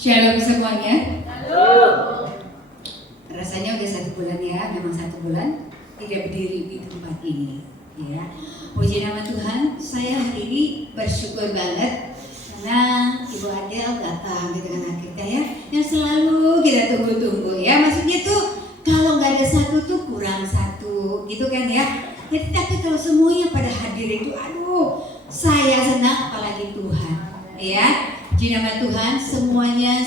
Shalom semuanya. Halo. Rasanya udah 1 bulan ya, memang 1 bulan tidak berdiri di tempat ini. Ya, puji nama Tuhan. Saya hari ini bersyukur banget karena Ibu Adel datang gitu kan kita ya, yang selalu kita tunggu-tunggu ya. Maksudnya tuh kalau nggak ada satu tuh kurang satu gitu kan ya. Ya, tapi kalau semuanya pada hadir itu, aduh, saya senang apalagi Tuhan. Ya, puji nama Tuhan. Semuanya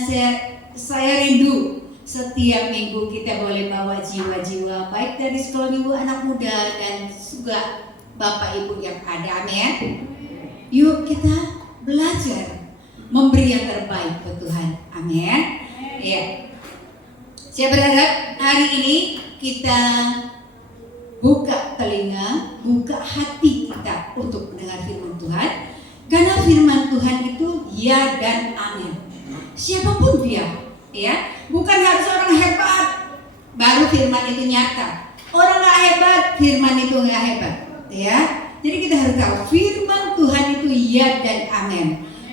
saya rindu. Setiap minggu kita boleh bawa jiwa-jiwa baik dari sekolah minggu anak muda dan juga Bapak Ibu yang ada, amin. Yuk kita belajar memberi yang terbaik buat Tuhan, amin. Ya, saya berharap hari ini kita buka telinga, buka hati kita untuk mendengar firman Tuhan. Karena firman Tuhan itu ya dan amin. Siapapun dia, ya, bukan harus orang hebat baru firman itu nyata. Orang nggak hebat, firman itu nggak hebat, ya. Jadi kita harus tahu firman Tuhan itu ya dan amin.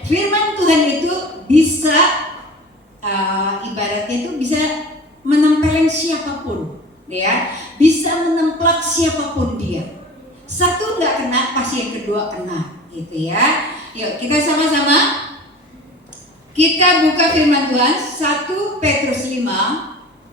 Firman Tuhan itu bisa ibaratnya itu bisa menempelin siapapun, ya. Bisa menemplak siapapun dia. Satu nggak kena, pasti yang kedua kena, gitu ya. Yuk kita sama-sama. Kita buka firman Tuhan 1 Petrus 5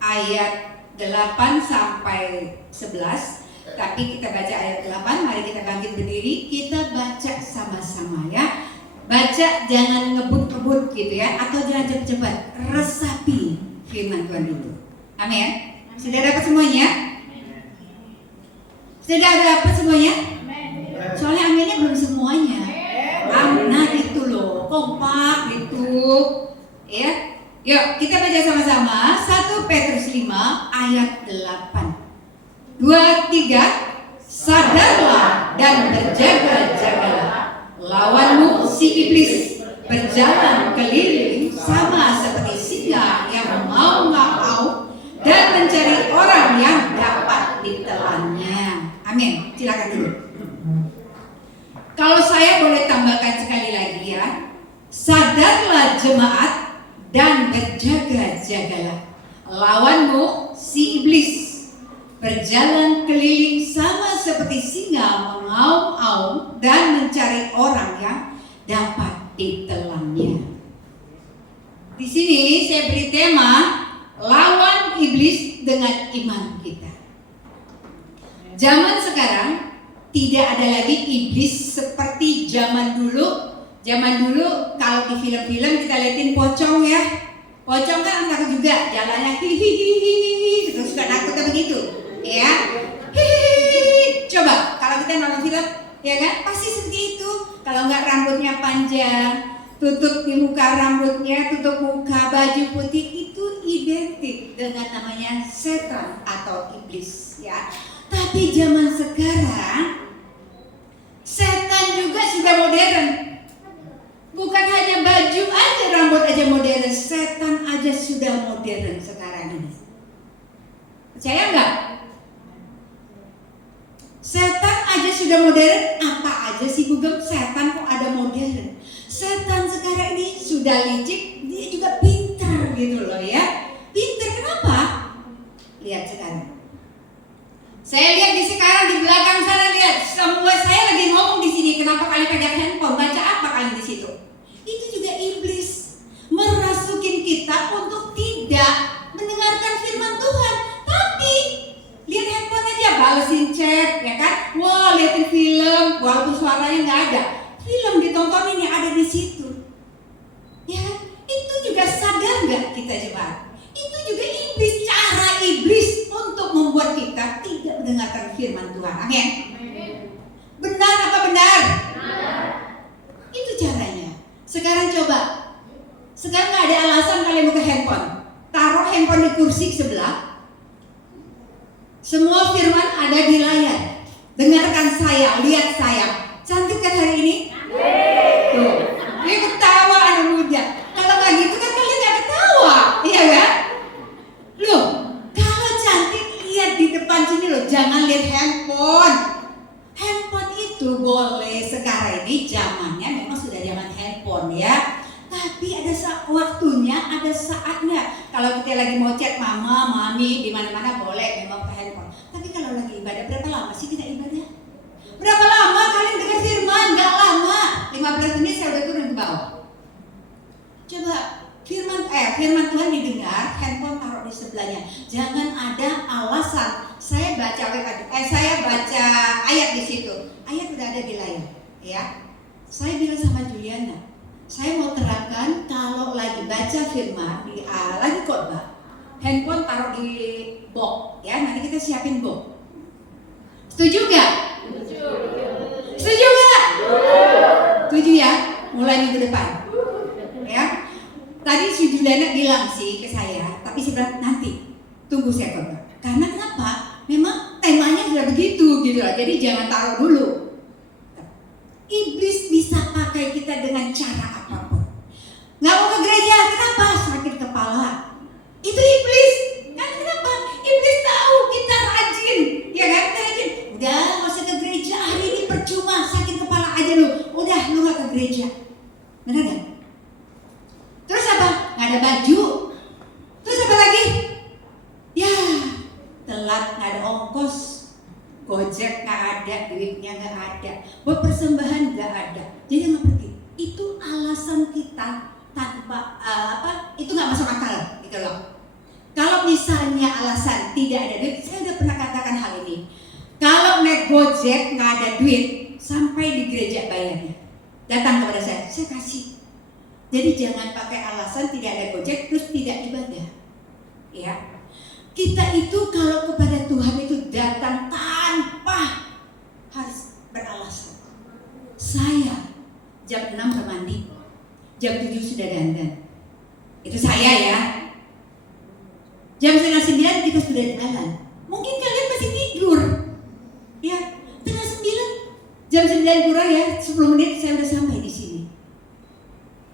ayat 8 sampai 11. Tapi kita baca ayat 8, mari kita bangkit berdiri, kita baca sama-sama ya. Baca jangan ngebut-ngebut gitu ya, atau jangan cepat-cepat, resapi firman Tuhan itu. Amin. Sudah dapat semuanya? Sudah dapat semuanya? Soalnya aminnya belum semuanya. Nah gitu loh, kompak gitu ya. Yuk kita baca sama-sama 1 Petrus 5 ayat 8. 2, 3. Sadarlah dan berjaga-jagalah, lawanmu si iblis berjalan keliling sama seperti singa yang mau dan mencari orang yang dapat ditelannya. Amin. Silakan dulu. Kalau saya boleh tambahkan sekali lagi ya, sadarlah jemaat dan berjaga-jagalah, lawanmu si iblis berjalan keliling sama seperti singa mengaum-aum dan mencari orang yang dapat ditelannya. Di sini saya beri tema lawan iblis dengan iman kita. Zaman sekarang tidak ada lagi iblis seperti zaman dulu. Zaman dulu kalau di film-film kita liatin pocong ya. Pocong kan takut juga, jalannya hihihi, terus suka takut begitu, ya. Hihihi. Coba kalau kita nonton film, ya kan? Pasti seperti itu. Kalau nggak rambutnya panjang, tutup di muka rambutnya, tutup muka, baju putih, itu identik dengan namanya setan atau iblis, ya. Tapi zaman sekarang setan juga sudah modern. Bukan hanya baju aja, rambut aja modern, setan aja sudah modern sekarang ini. Percaya nggak? Setan aja sudah modern, apa aja sih Gugem? Setan kok ada modern? Setan sekarang ini sudah licik, dia juga pintar gitu loh ya. Pintar kenapa? Lihat sekarang. Saya lihat di sekarang di belakang sana, lihat semua saya lagi ngomong di sini. Kenapa kalian pegang handphone? Baca apa kalian di situ? Itu juga iblis merasukin kita untuk tidak mendengarkan firman Tuhan. Tapi lihat handphone aja, balesin chat, ya kan? Wah, liatin film, walaupun suaranya nggak ada. Film ditontonin yang ada di situ. Ya kan? Itu juga sadar nggak kita jemaat? Itu juga iblis, cara iblis untuk membuat kita tidak mendengarkan firman Tuhan. Amin. Benar apa benar? Benar. Itu caranya. Sekarang coba. Sekarang nggak ada alasan kalian buka handphone. Taruh handphone di kursi sebelah. Semua firman ada di layar. Dengarkan saya, lihat saya. Cantik kan hari ini? Tuh. Dia ketawa anak muda. Kalau nggak gitu kan kalian nggak ketawa, iya kan? Loh, kalau cantik lihat di depan sini loh, jangan lihat handphone. Handphone itu boleh sekarang ini zamannya memang sudah zaman handphone ya. Tapi ada waktunya, ada enggak. Kalau kita lagi mau chat mama, mami, di mana-mana boleh memang ke handphone. Tapi kalau lagi ibadah, berapa lama sih kita ibadah? Berapa lama kalian dengar firman? Enggak lama. 15 menit saya udah turun ke bawah. Coba firman Tuhan didengar, handphone taruh di sebelahnya. Jangan ada alasan. Saya baca ayat di situ. Ayat udah ada di layar, ya. Saya bilang sama Juliana, saya mau terangkan kalau lagi baca firman lagi khotbah, handphone taruh di box, ya. Nanti kita siapin box. Setuju nggak? Setuju nggak? Setuju ya? Mulai minggu depan, ya. Tadi si Juliana bilang sih ke saya, tapi saya bilang nanti tunggu saya khotbah. Karena kenapa? Memang temanya sudah begitu gitu lah. Jadi jangan taruh dulu. Iblis bisa pakai kita dengan cara apapun. Nggak mau ke gereja, kenapa? Sakit kepala. Itu iblis. Kan kenapa? Iblis tahu kita rajin, ya kan? Kita rajin. Udah, nggak usah ke gereja hari ini percuma, sakit kepala aja lu. Udah, lu nggak ke gereja. Benar nggak? Terus apa? Nggak ada baju. Terus apa lagi? Ya, telat, nggak ada ongkos. Gojek nggak ada, duitnya nggak ada, buat persembahan nggak ada, jadi nggak pergi. Itu alasan kita tanpa itu nggak masuk akal, gitu loh. Kalau misalnya alasan tidak ada duit, saya udah pernah katakan hal ini. Kalau naik Gojek nggak ada duit, sampai di gereja bayarnya, datang kepada saya kasih. Jadi jangan pakai alasan tidak ada Gojek terus tidak ibadah, ya. Kita itu kalau kepada Tuhan itu datang tanpa harus beralasan. Saya jam 6 udah mandi, jam 7 sudah dandan. Itu saya ya. Jam 8:30 kita sudah jalan. Mungkin kalian masih tidur, ya. 8:30, jam 9 kurang ya, 10 menit saya udah sampai di sini.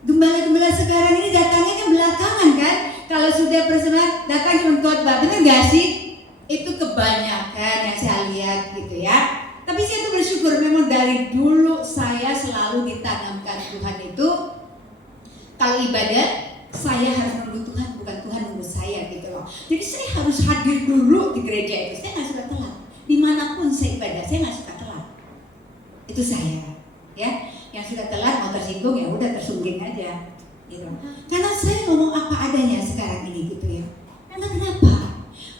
Gembala-gembala sekarang ini datangnya kan belakangan kan? Kalau sudah bersama datang cuma khotbah, benar nggak sih? Itu kebanyakan yang saya lihat gitu ya. Tapi saya tuh bersyukur memang dari dulu saya selalu ditanamkan Tuhan itu kalau ibadah saya harus menunggu Tuhan, bukan Tuhan menunggu saya gitu loh. Jadi saya harus hadir dulu di gereja itu. Saya nggak suka telat. Dimanapun saya ibadah, saya nggak suka telat. Itu saya, ya. Yang sudah telat mau tersinggung ya udah tersungging aja. Gitu. Karena saya ngomong apa adanya sekarang ini gitu ya. Karena kenapa?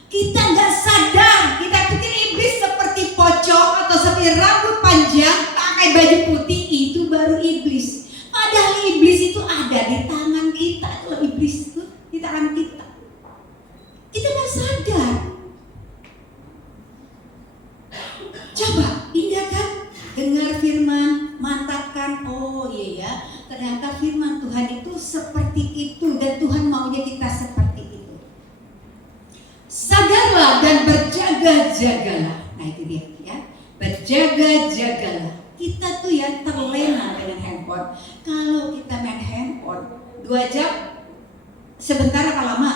Kita nggak sadar, kita pikir iblis seperti pocong atau seperti rambut panjang pakai baju putih itu baru iblis. Padahal iblis itu ada di tangan kita. Kalau iblis itu di tangan kita, kita nggak sadar. Coba indah kan? Dengar firman, mantapkan. Oh iya ya, ternyata firman Tuhan itu seperti itu dan Tuhan maunya kita seperti itu. Sadarlah dan berjaga-jagalah. Nah itu dia ya, berjaga-jagalah. Kita tuh ya terlena dengan handphone. Kalau kita main handphone 2 jam, sebentar apa lama?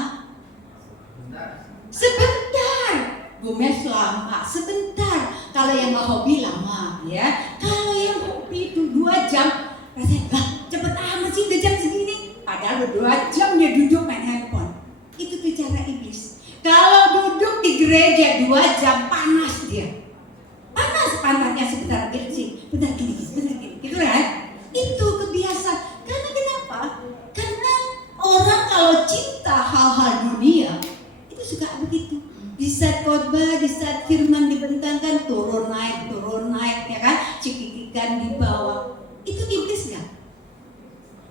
Sebentar. Bumes lama, sebentar. Kalau yang nggak hobi lama, ya. Kalau yang hobi itu 2 jam, rasanya lah cepet amat sih udah jam segini. Padahal 2 jam dia duduk main handphone. Itu tuh cara iblis. Kalau duduk di gereja 2 jam panas dia. Panas pantatnya sebentar bersih, bentar gini, gitu kan? Itu kebiasaan. Karena kenapa? Karena orang kalau cinta hal-hal dunia itu suka begitu. Di saat khotbah, di saat firman dibentangkan turun naik ya kan, cekikikan di bawah. Itu iblis nggak?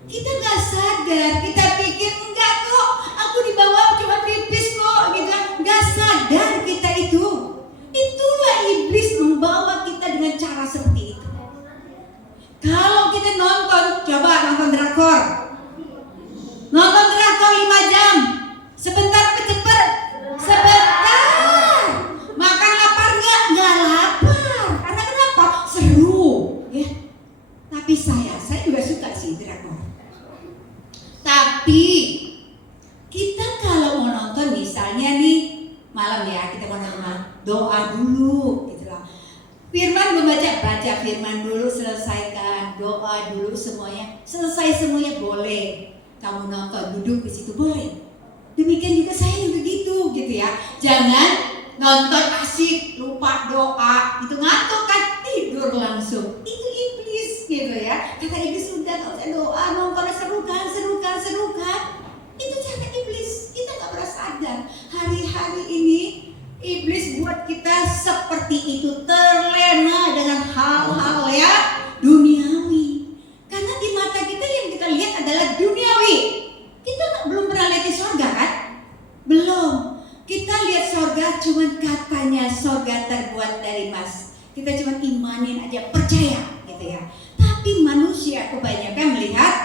Kita nggak sadar, kita pikir enggak kok, aku di bawah cuma tipis kok, gitu. Nggak sadar kita itu. Itulah iblis membawa kita dengan cara seperti itu. Kalau kita coba nonton drakor 5 jam, sebentar apa cepet? Sebentar. Makan lapar nggak lapar. Karena kenapa? Seru, ya. Tapi saya juga suka sih drakor. Tapi kita kalau mau nonton misalnya nih malam ya, kita mau nonton doa dulu, gitu lah. Firman baca firman dulu, selesaikan doa dulu semuanya. Selesai semuanya boleh. Kamu nonton duduk di situ boleh. Demikian juga saya juga gitu ya. Jangan nonton asik, lupa doa, itu ngantuk kan, tidur langsung. Itu iblis gitu ya. Kata iblis, udah gak usah doa, nonton serukan. Itu cara iblis, kita gak pernah sadar. Hari-hari ini iblis buat kita seperti itu, terlena dengan hal-hal ya duniawi. Karena di mata kita yang kita lihat adalah duniawi. Kita belum pernah lihat di surga kan? Belum. Kita lihat surga cuman katanya surga terbuat dari emas. Kita cuma imanin aja, percaya gitu ya. Tapi manusia kebanyakan melihat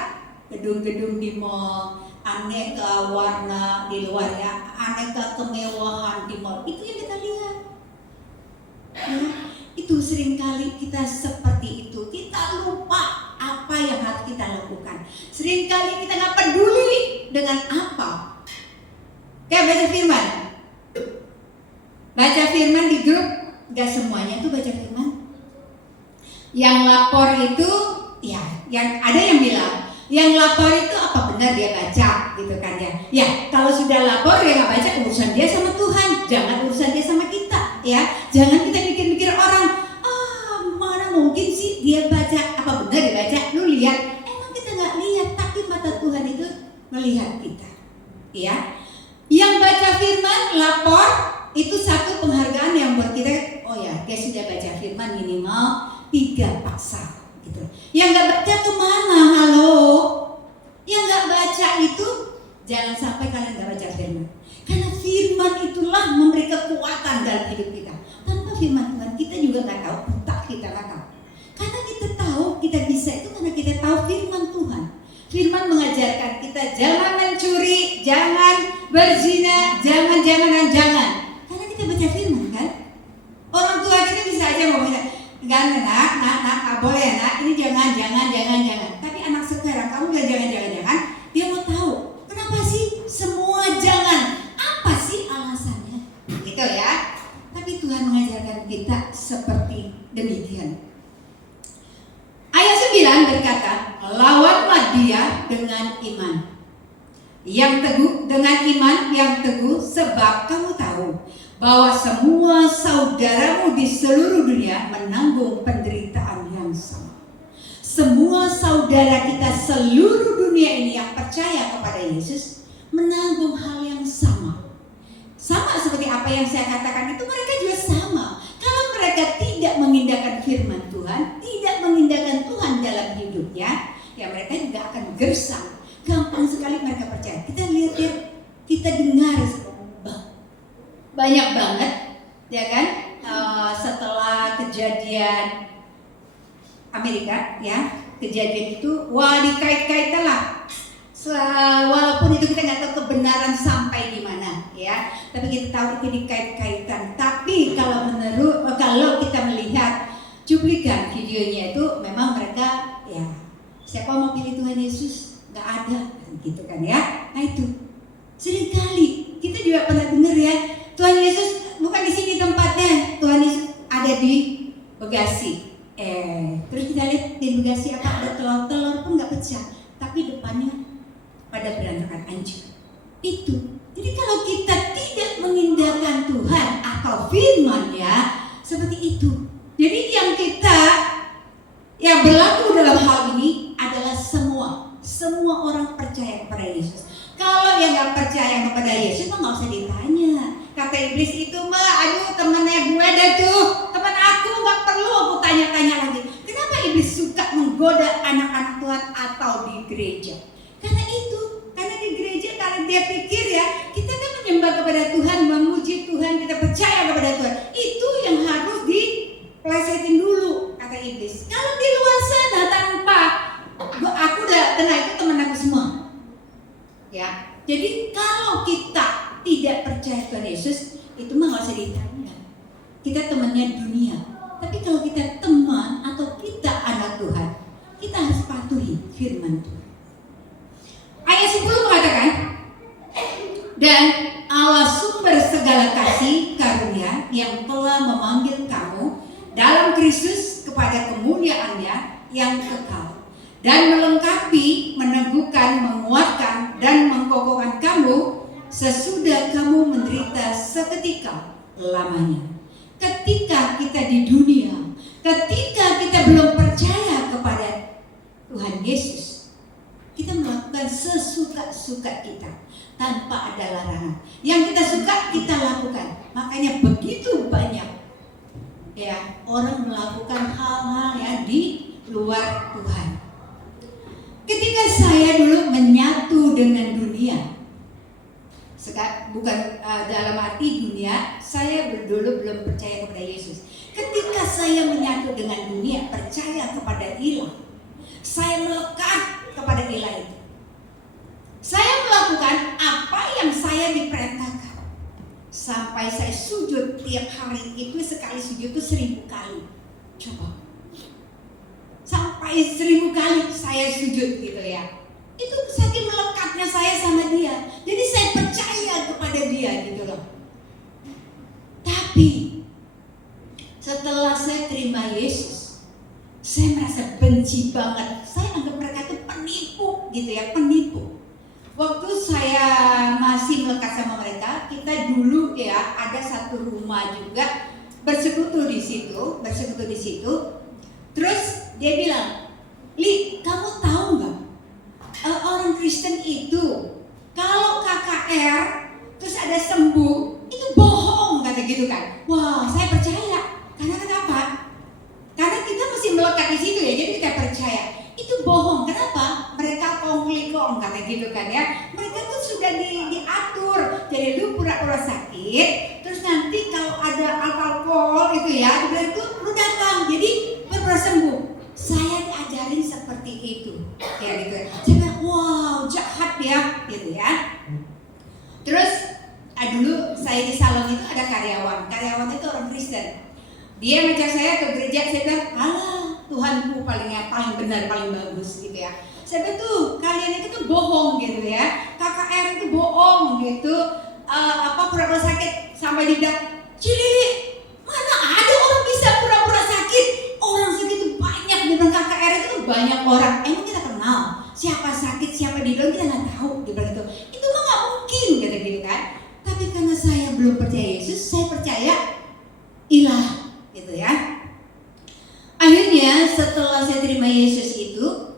gedung-gedung di mall, aneka warna di luar ya, aneka kemewahan di mall. Itu yang kita lihat. Ya, itu seringkali kita seperti itu. Kita lupa apa yang harus kita lakukan. Seringkali kita nggak peduli dengan apa. Kayak baca firman. Baca firman di grup, gak semuanya tuh baca firman. Yang lapor itu, ya, yang ada yang bilang, yang lapor itu apa benar dia baca, gitu kan ya. Ya, kalau sudah lapor dia nggak baca, urusan dia sama Tuhan, jangan urusan dia sama kita, ya. Jangan kita mikir-mikir orang, mana mungkin sih dia baca, apa benar dia baca? Lu lihat, emang kita nggak lihat, tapi mata Tuhan itu melihat kita, ya. Yang baca firman, lapor, itu satu penghargaan yang buat kita, oh ya, dia sudah baca firman minimal 3 pasal gitu. Yang nggak baca tuh mana? Halo? Yang nggak baca itu jangan sampai kalian nggak baca firman. Karena firman itulah memberi kekuatan dalam hidup kita. Tanpa firman Tuhan kita juga nggak tahu, buta kita nggak tahu. Karena kita tahu kita bisa itu karena kita tahu firman Tuhan. Firman mengajarkan kita jangan mencuri, jangan berzina, jangan. Karena kita baca firman kan. Orang tua kita bisa aja ngomongin, enggak nak, boleh ya nak, ini jangan. Tapi anak sekarang kamu gak jangan, dia mau tahu kenapa sih semua jangan, apa sih alasannya, gitu ya. Tapi Tuhan mengajarkan kita seperti demikian. Ayat 9 berkata, lawanlah dia dengan iman yang teguh, dengan iman yang teguh, sebab kamu tahu bahwa semua saudaramu di seluruh dunia menanggung penderitaan yang sama. Semua saudara kita seluruh dunia ini yang percaya kepada Yesus menanggung hal yang sama. Sama seperti apa yang saya katakan itu, mereka juga sama. Kalau mereka tidak mengindahkan firman Tuhan, tidak mengindahkan Tuhan dalam hidupnya, ya mereka juga akan gersang. Gampang sekali mereka percaya. Kita lihat ya, kita dengar banyak banget, ya kan? Setelah kejadian Amerika, ya, kejadian itu, wah dikait-kaitan lah. Walaupun itu kita nggak tahu kebenaran sampai di mana, ya, tapi kita tahu itu dikait-kaitan. Tapi kalau kita melihat cuplikan videonya itu, memang mereka, ya, siapa mau pilih Tuhan Yesus? Nggak ada, gitu kan ya? Nah itu seringkali kita juga pernah dengar ya. Tuhan Yesus bukan di sini tempatnya, Tuhan Yesus ada di Bekasi. Terus kita lihat di Bekasi apa, ada telur pun nggak pecah, tapi depannya pada berantakan hancur. Itu. Jadi kalau kita tidak mengindahkan Tuhan atau firman ya, seperti itu. Jadi yang kita yang berlaku dalam hal ini adalah semua orang percaya kepada Yesus. Kalau yang nggak percaya kepada Yesus mah nggak usah ditanya. Kata iblis itu mah, aduh temannya gue dah tuh, teman aku, nggak perlu aku tanya-tanya lagi. Kenapa iblis suka menggoda anak-anak Tuhan atau di gereja? Karena di gereja kalau dia pikir ya, kita kan menyembah kepada Tuhan, memuji Tuhan, kita percaya kepada Tuhan. Itu yang harus dipelesetin dulu, kata iblis. Kalau di luar sana tanpa, aku udah tenang, itu teman aku semua. Ya, jadi kalau kita tidak percaya Tuhan Yesus, itu mah nggak usah ditanya. Kita temannya dunia. Tapi kalau kita teman atau kita anak Tuhan, kita harus patuhi firman Tuhan. Ayat 10 mengatakan, dan Allah sumber segala kasih karunia yang telah memanggil kamu dalam Kristus kepada kemuliaannya yang kekal, dan melengkapi, meneguhkan, menguatkan, dan mengkokohkan kamu sesudah kamu menderita seketika lamanya. Ketika kita di dunia, ketika kita belum percaya kepada Tuhan Yesus, kita melakukan sesuka-suka kita tanpa ada larangan. Yang kita suka kita lakukan. Makanya begitu banyak ya orang melakukan hal-hal yang di luar Tuhan. Ketika saya dulu menyatu dengan dunia, bukan dalam arti dunia, saya dulu belum percaya kepada Yesus. Ketika saya menyatu dengan dunia, percaya kepada ilah, saya melekat kepada ilah itu. Saya melakukan apa yang saya diperintahkan. Sampai saya sujud tiap hari itu, sekali sujud itu 1000 kali. Coba. Sampai 1000 kali saya sujud gitu ya. Itu saking melekatnya saya sama dia. Jadi saya percaya kepada dia gitu loh. Tapi setelah saya terima Yesus, saya merasa benci banget. Saya anggap mereka itu penipu gitu ya, penipu. Waktu saya masih melekat sama mereka, kita dulu ya ada satu rumah juga bersekutu di situ. Terus dia bilang, "Li, kamu tahu nggak? Orang Kristen itu kalau KKR terus ada sembuh itu bohong," kata gitu kan. Wah, saya percaya. Karena kenapa? Karena kita mesti melekat di situ ya, jadi kita percaya. Itu bohong. Kenapa? Mereka kongklikong kata gitu kan ya. Mereka tuh sudah diatur. Jadi lu pura-pura sakit, terus nanti kalau ada alkohol itu ya, dibilang itu lu datang. Jadi pura-pura sembuh. Saya diajarin seperti itu. Kayak gitu. Saya bilang, wow, jahat ya, gitu ya. Terus dulu saya di salon itu ada karyawan itu orang Kristen. Dia ngajak saya ke gereja, saya bilang, "Alah, Tuhanku paling benar, paling bagus," gitu ya. Saya bilang, "Tuh, kalian itu kan bohong gitu ya. KKR itu bohong gitu. Pura-pura sakit sampai dibilang, Cilili, mana ada orang bisa pura-pura sakit? Orang segitu banyak di KKR itu banyak orang. Emang kita kenal siapa sakit, siapa di dalam kita nggak tahu," dia bilang gitu. Itu mah nggak mungkin kata gitu kan. Tapi karena saya belum percaya Yesus, saya percaya ilah gitu ya. Akhirnya setelah saya terima Yesus itu,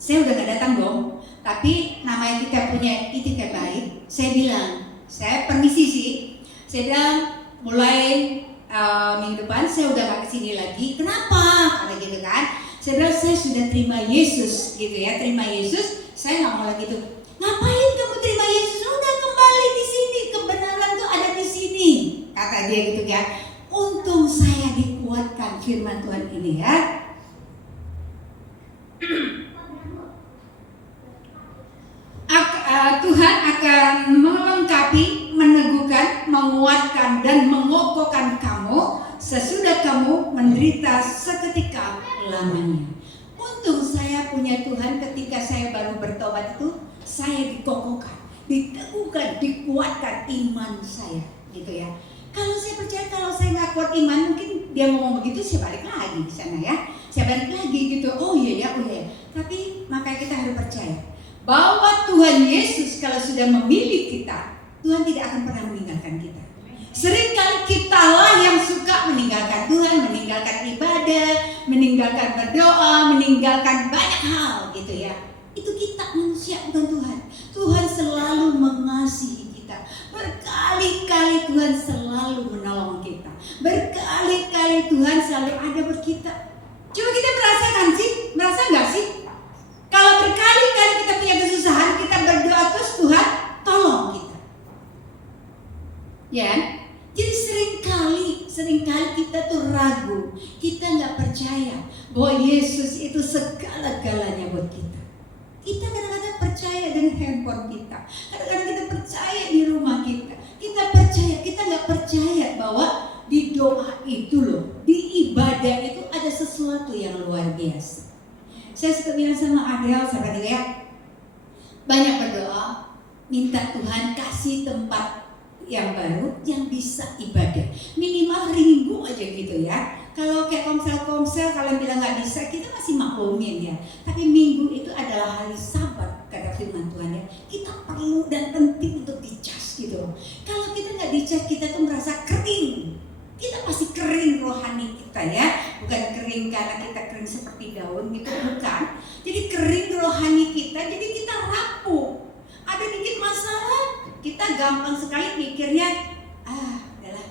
saya udah gak datang dong. Tapi namanya kita punya itikat baik, saya bilang, saya permisi sih. Saya bilang mulai minggu depan saya udah gak kesini lagi. Kenapa? Karena gitu kan. Saya bilang saya sudah terima Yesus gitu ya, terima Yesus. Saya nggak mau lagi gitu. Ngapain kamu terima Yesus? Udah kembali di sini, kebenaran tuh ada di sini, kata dia gitu ya. Untung saya dikuatkan firman Tuhan ini ya. Tuhan akan melengkapi, meneguhkan, menguatkan dan mengokohkan kamu sesudah kamu menderita seketika lamanya. Untung saya punya Tuhan ketika saya baru bertobat itu, saya dikokohkan, diteguhkan, dikuatkan iman saya gitu ya. Kalau saya percaya, kalau saya nggak kuat iman, mungkin dia ngomong begitu, saya balik lagi di sana ya. Saya balik lagi gitu. Oh iya ya. Tapi makanya kita harus percaya bahwa Tuhan Yesus kalau sudah memilih kita, Tuhan tidak akan pernah meninggalkan kita. Seringkali kitalah yang suka meninggalkan Tuhan, meninggalkan ibadah, meninggalkan berdoa, meninggalkan banyak hal gitu ya. Itu kita manusia, bukan Tuhan. Tuhan selalu mengasihi kita. Berkali-kali Tuhan selalu menolong kita. Berkali-kali Tuhan selalu ada buat kita. Coba kita merasakan sih? Merasa nggak sih? Kalau berkali-kali kita punya kesusahan, kita berdoa terus Tuhan tolong kita. Ya, jadi seringkali kita tuh ragu, kita nggak percaya bahwa Yesus itu segala-galanya buat kita. Kita kadang-kadang percaya dengan handphone kita, kadang-kadang kita percaya di rumah kita, kita nggak percaya bahwa di doa itu loh, di ibadah itu ada sesuatu yang luar biasa. Saya suka bilang sama Adel, sahabat ya, banyak berdoa, minta Tuhan kasih tempat yang baru yang bisa ibadah, minimal minggu aja gitu ya. Kalau kayak komsel kalian bilang nggak bisa, kita masih maklumin ya. Tapi minggu itu adalah hari Sabat, kata firman Tuhan ya. Kita perlu dan penting untuk dicas. gitu. Kalau kita nggak dicas, kita tuh merasa kering. Kita pasti kering rohani kita ya, bukan kering karena kita kering seperti daun gitu, bukan. Jadi kering rohani kita, jadi kita rapuh. Ada dikit masalah, kita gampang sekali mikirnya, adalah,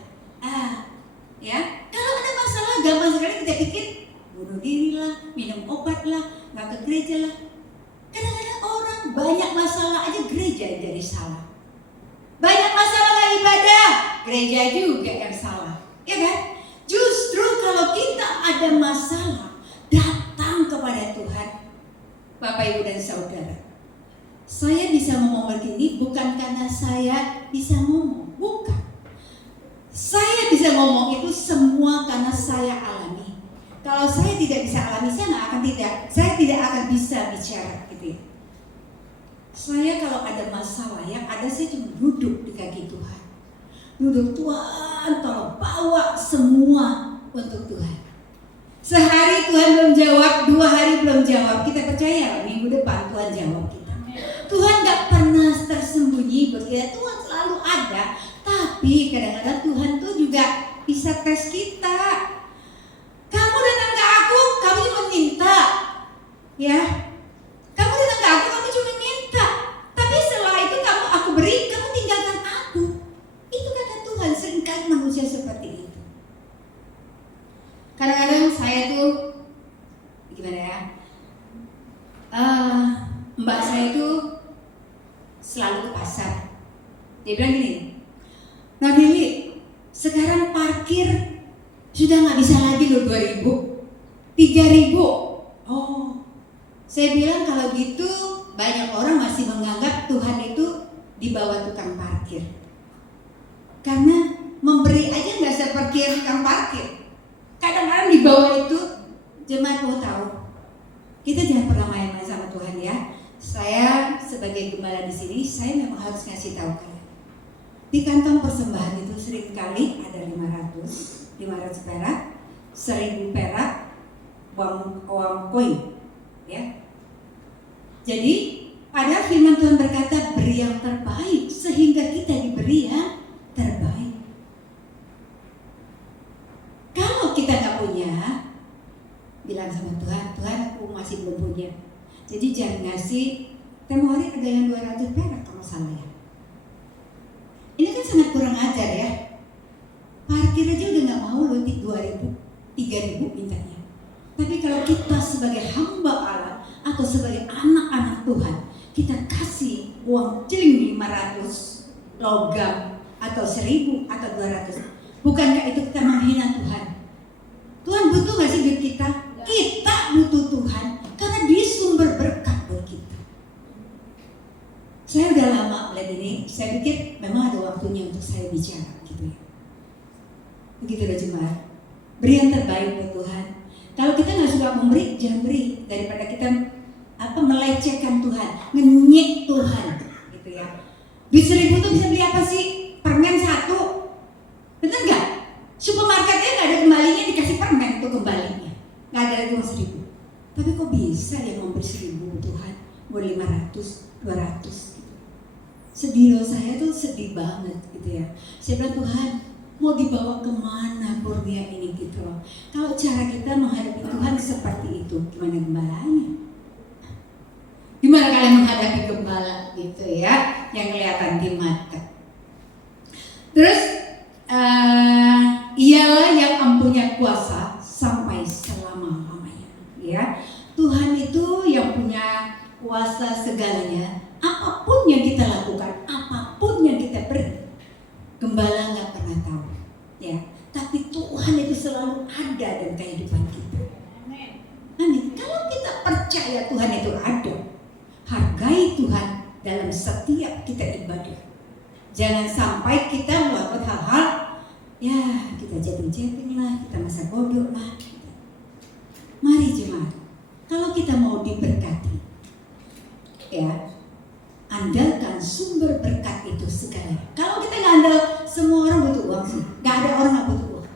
ya. Kalau ada masalah, gampang sekali kita pikir bunuh diri lah, minum obat lah, nggak ke gereja lah. Kadang-kadang orang banyak masalah aja gereja yang jadi salah. Banyak masalah lah ibadah, gereja juga yang salah. Ya kan? Justru kalau kita ada masalah, datang kepada Tuhan. Bapak, Ibu, dan Saudara, saya bisa ngomong begini bukan karena saya bisa ngomong, bukan. Saya bisa ngomong itu semua karena saya alami. Kalau saya tidak bisa alami, saya tidak akan bisa bicara gitu ya. Saya kalau ada masalah, yang ada saya cuma duduk di kaki Tuhan. Duduk, Tuhan tolong bawa semua untuk Tuhan. Sehari Tuhan belum jawab, 2 hari belum jawab, kita percaya minggu depan Tuhan jawab kita. Tuhan gak pernah tersembunyi buat kita, Tuhan selalu ada. Tapi kadang-kadang Tuhan tuh juga bisa tes kita. Kamu datang ke aku, kamu cuma minta, ya. Kamu datang ke aku, kamu cuma minta. Tapi setelah itu aku beri, kamu tinggalkan aku. Itu kata Tuhan, seringkali manusia seperti itu. Kadang-kadang saya tuh gimana ya? Mbak saya tuh selalu ke pasar. Dia bilang gini, Nah Billy, sekarang parkir sudah nggak bisa lagi loh 2.000, 3.000. Oh, saya bilang kalau gitu banyak orang masih menganggap Tuhan itu di bawah tukang parkir. Karena memberi aja nggak seperti tukang parkir. Kadang-kadang di bawah itu jemaat mau tahu. Kita jangan pernah main-main sama Tuhan ya. Saya sebagai gembala di sini, saya memang harus ngasih tahu kalian. Di kantong persembahan itu seringkali ada 500 perak, 1.000 perak, uang koin, ya. Jadi ada firman Tuhan berkata beri yang terbaik sehingga kita diberi yang terbaik. Kalau kita nggak punya, bilang sama Tuhan, Tuhan aku masih belum punya. Jadi jangan ngasih. Tempo hari ada yang 200 perak kalau salah ya. Ini kan sangat kurang ajar ya. Parkir aja udah nggak mau loh 2.000, 3.000 mintanya. Tapi kalau kita sebagai hamba Allah atau sebagai anak-anak Tuhan, kita kasih uang celing 500 logam atau 1.000 atau 200. Bukankah itu kita menghina Tuhan? Tuhan butuh nggak sih duit kita? Kita butuh Tuhan karena Dia sumber berkat buat kita. Saya udah lama melihat ini, saya pikir memang ada waktunya untuk saya bicara gitu ya. Begitu loh jemaat. Beri yang terbaik buat Tuhan. Kalau kita nggak suka memberi, jangan beri. Daripada kita melecehkan Tuhan, ngenyek Tuhan, gitu ya. Duit 1.000 tuh bisa beli apa sih? Permen 1, bener nggak? Supermarketnya nggak ada kembalinya, dikasih permen tuh kembalinya, nggak ada lagi uang 1.000. Tapi kok bisa ya memberi 1.000 Tuhan, mau 500, 200? Sedih loh, saya tuh sedih banget gitu ya. Saya bilang Tuhan mau dibawa kemana kurnia ini gitu loh. Kalau cara kita menghadapi Tuhan seperti itu, gimana gembalanya? Gimana kalian menghadapi gembala gitu ya, yang kelihatan di mata? Terus ialah yang mempunyai kuasa sampai selama-lamanya ya. Tuhan itu yang punya kuasa segalanya. Apapun yang kita lakukan, apapun yang kita beri, gembala nggak pernah tahu, ya. Tapi Tuhan itu selalu ada dalam kehidupan kita. Amin. Kalau kita percaya Tuhan itu ada, hargai Tuhan dalam setiap kita ibadah. Jangan sampai kita melakukan hal-hal, ya kita jetting lah, kita masa bodoh lah. Mari jemaat, kalau kita mau diberkati, ya. Andalkan sumber berkat itu segalanya. Kalau kita nggak andal, semua orang butuh uang sih. Nggak ada orang nggak butuh uang.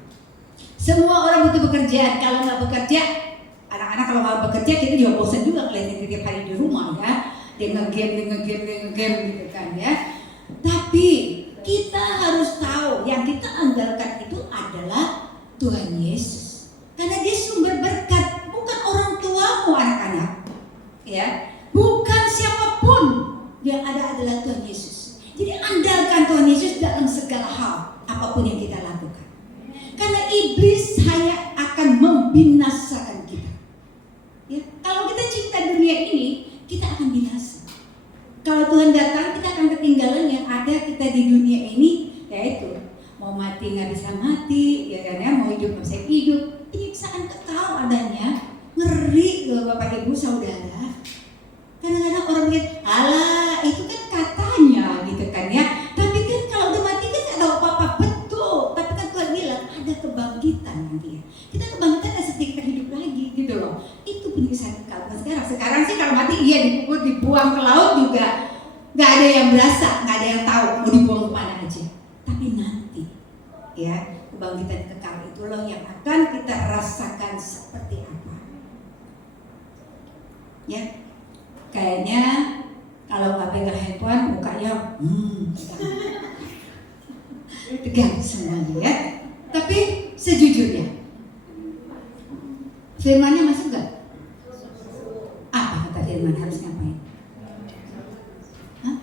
Semua orang butuh pekerjaan. Kalau nggak bekerja, anak-anak kalau nggak bekerja, kita juga bosan juga ngeliatin tiap hari di rumah ya. Dia ngegame gitu kan ya. Tapi ya. Bukan siapapun, yang ada adalah Tuhan Yesus. Jadi andalkan Tuhan Yesus dalam segala hal, apapun yang kita lakukan. Karena iblis hanya akan membinasakan kita. Ya, kalau kita cinta dunia ini, kita akan binasa. Kalau Tuhan datang, kita akan ketinggalan yang ada kita di dunia ini, yaitu mau mati nggak bisa mati, ya kan ya, mau hidup nggak bisa hidup. Penyiksaan kekal adanya, ngeri loh Bapak Ibu Saudara. Kadang-kadang orang bilang, alah itu kan katanya gitu kan ya. Tapi kan kalau udah mati kan nggak tahu apa-apa, betul. Tapi kan Tuhan bilang ada kebangkitan nanti ya. Kita kebangkitan dan seperti kita hidup lagi gitu loh. Itu penyiksaan kekal. Sekarang sih kalau mati iya dikubur, dibuang ke laut juga nggak ada yang berasa, nggak ada yang tahu mau dibuang kemana aja. Tapi nanti ya kebangkitan kekal itu loh yang akan kita rasakan seperti apa. Ya. Kayaknya kalau nggak pegang handphone mukanya tegang semuanya ya. Tapi sejujurnya firmannya masuk nggak? Apa kata firman harus ngapain? Hah?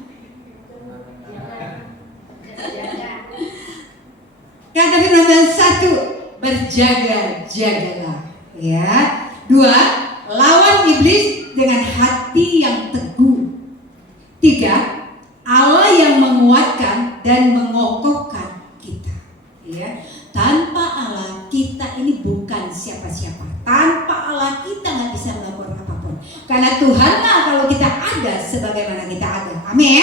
Kata firman yang satu, berjaga-jagalah ya. Dua, lawan iblis dengan hati yang teguh. Tiga, Allah yang menguatkan dan mengokohkan kita. Ya, tanpa Allah kita ini bukan siapa-siapa. Tanpa Allah kita nggak bisa melakukan apapun. Karena Tuhanlah kalau kita ada sebagaimana kita ada. Amin.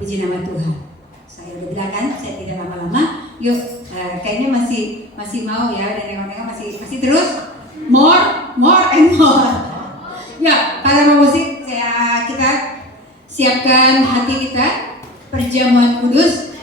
Puji nama Tuhan. Saya udah bilang kan, saya tidak lama-lama. Yuk, kayaknya masih mau ya, dan nengok-nengok masih terus. More and more. Ya, para pemusik, kita siapkan hati kita, perjamuan kudus.